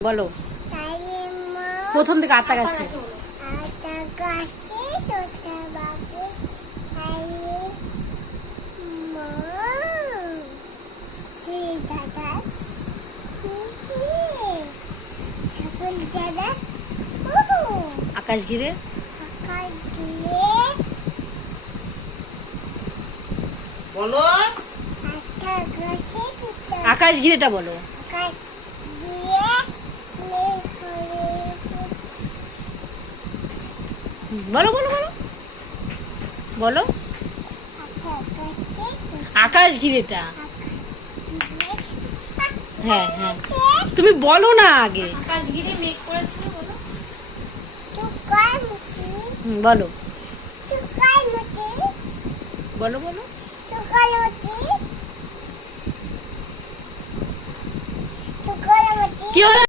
বলো প্রথম থেকে আটটা গাছে আকাশ ঘিরে বলো আকাশ ঘিরেটা বলো বলো বলো বলো বলো আকাশ ঘিরেটা হ্যাঁ হ্যাঁ তুমি বলো না আগে আকাশ ঘিরে মেঘ করেছিল বলো বলো বলো বলো কি হলো